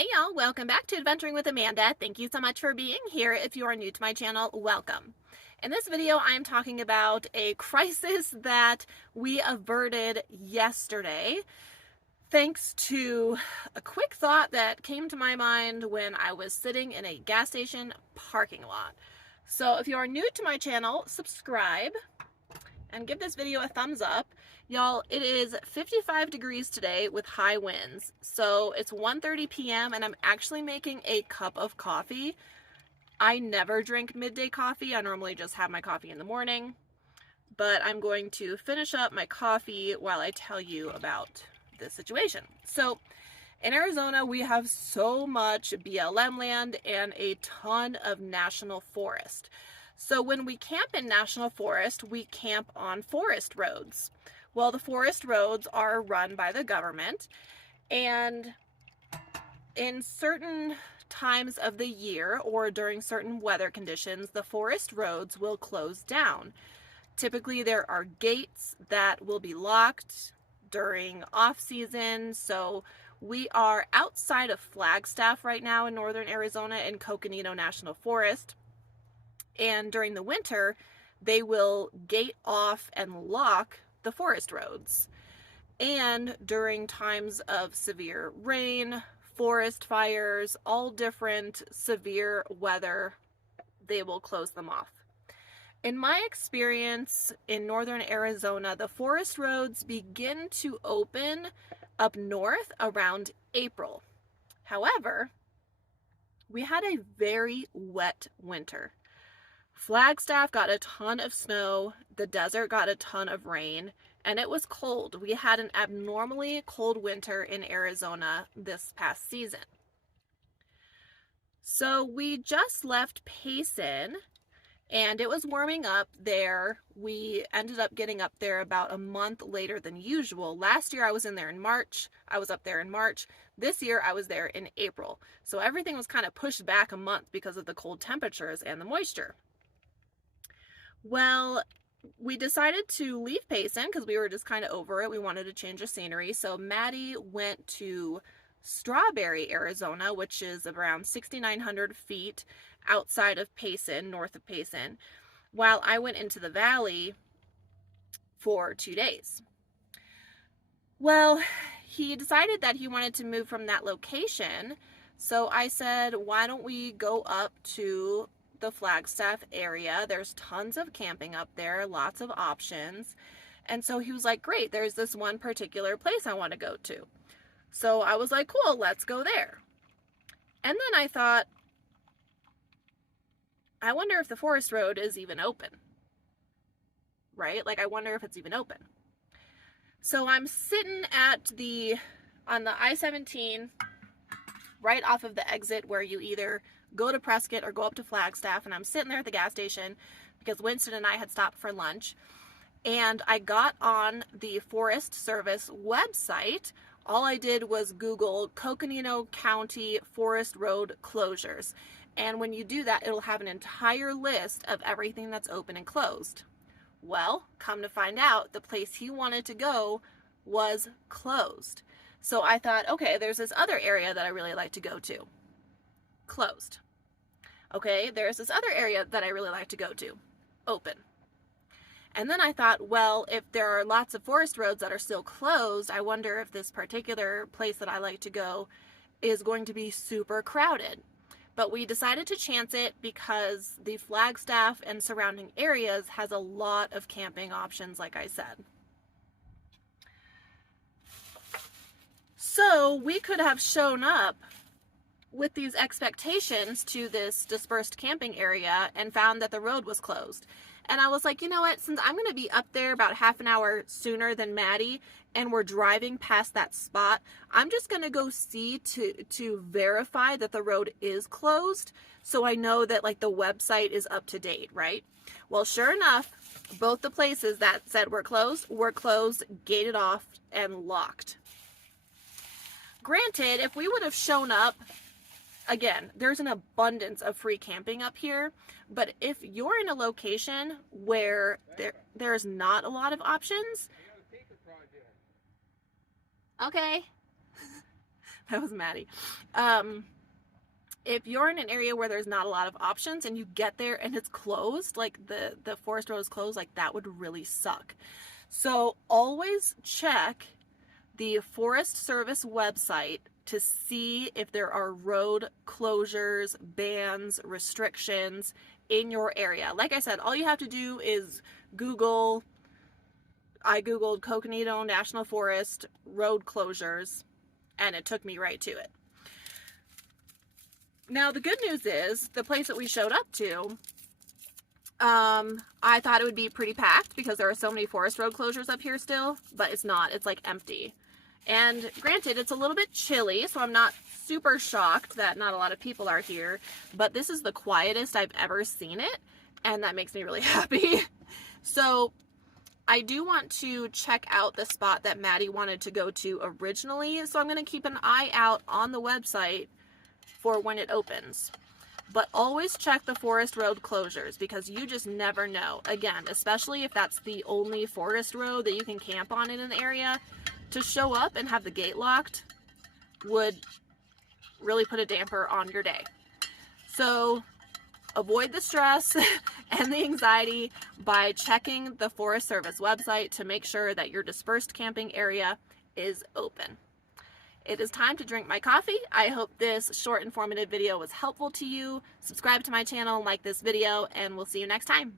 Hey y'all, welcome back to Adventuring with Amanda. Thank you so much for being here. If you are new to my channel, welcome. In this video, I am talking about a crisis that we averted yesterday thanks to a quick thought that came to my mind when I was sitting in a gas station parking lot. So if you are new to my channel, subscribe and give this video a thumbs up. Y'all, it is 55 degrees today with high winds. So it's 1:30 p.m. and I'm actually making a cup of coffee. I never drink midday coffee. I normally just have my coffee in the morning. But I'm going to finish up my coffee while I tell you about this situation. So in Arizona, we have so much BLM land and a ton of national forest. So when we camp in national forest, we camp on forest roads. Well, the forest roads are run by the government, and in certain times of the year or during certain weather conditions, the forest roads will close down. Typically, there are gates that will be locked during off-season. So we are outside of Flagstaff right now in northern Arizona in Coconino National Forest. And during the winter, they will gate off and lock the forest roads. And during times of severe rain, forest fires, all different severe weather, they will close them off. In my experience in northern Arizona, the forest roads begin to open up north around April. However, we had a very wet winter. Flagstaff got a ton of snow, the desert got a ton of rain, and it was cold. We had an abnormally cold winter in Arizona this past season. So we just left Payson, and it was warming up there. We ended up getting up there about a month later than usual. Last year I was in there in March. I was up there in March. This year I was there in April. So everything was kind of pushed back a month because of the cold temperatures and the moisture. Well, we decided to leave Payson because we were just kind of over it. We wanted to change the scenery. So Maddie went to Strawberry, Arizona, which is around 6,900 feet outside of Payson, north of Payson, while I went into the valley for 2 days. Well, he decided that he wanted to move from that location. So I said, why don't we go up to the Flagstaff area? There's tons of camping up there, lots of options. And so he was like, great, there's this one particular place I want to go to. So I was like, cool, let's go there. And then I thought, I wonder if the forest road is even open, right? Like, I wonder if it's even open. So I'm sitting on the I-17, right off of the exit where you either go to Prescott or go up to Flagstaff, and I'm sitting there at the gas station because Wynston and I had stopped for lunch, and I got on the Forest Service website. All I did was Google Coconino County Forest Road closures, and when you do that, it'll have an entire list of everything that's open and closed. Well, come to find out, the place he wanted to go was closed. So I thought, okay, there's this other area that I really like to go to. Closed. Okay, there's this other area that I really like to go to. Open. And then I thought, well, if there are lots of forest roads that are still closed, I wonder if this particular place that I like to go is going to be super crowded. But we decided to chance it because the Flagstaff and surrounding areas has a lot of camping options, like I said. So we could have shown up with these expectations to this dispersed camping area and found that the road was closed. And I was like, you know what, since I'm going to be up there about half an hour sooner than Maddie and we're driving past that spot, I'm just going to go see to verify that the road is closed so I know that like the website is up to date, right? Well, sure enough, both the places that said were closed, gated off, and locked. Granted, if we would have shown up, again, there's an abundance of free camping up here, but if you're in a location where there's not a lot of options, okay, That was Maddie. If you're in an area where there's not a lot of options and you get there and it's closed, like the forest road is closed, like that would really suck. So always check the Forest Service website to see if there are road closures, bans, restrictions in your area. Like I said, all you have to do is Google. I Googled Coconino National Forest road closures, and it took me right to it. Now, the good news is, the place that we showed up to, I thought it would be pretty packed because there are so many forest road closures up here still, but it's not. It's like empty. And granted, it's a little bit chilly, so I'm not super shocked that not a lot of people are here, but this is the quietest I've ever seen it, and that makes me really happy. So I do want to check out the spot that Maddie wanted to go to originally, so I'm going to keep an eye out on the website for when it opens. But always check the forest road closures because you just never know. Again, especially if that's the only forest road that you can camp on in an area, to show up and have the gate locked would really put a damper on your day. So avoid the stress and the anxiety by checking the Forest Service website to make sure that your dispersed camping area is open. It is time to drink my coffee. I hope this short, informative video was helpful to you. Subscribe to my channel, like this video, and we'll see you next time.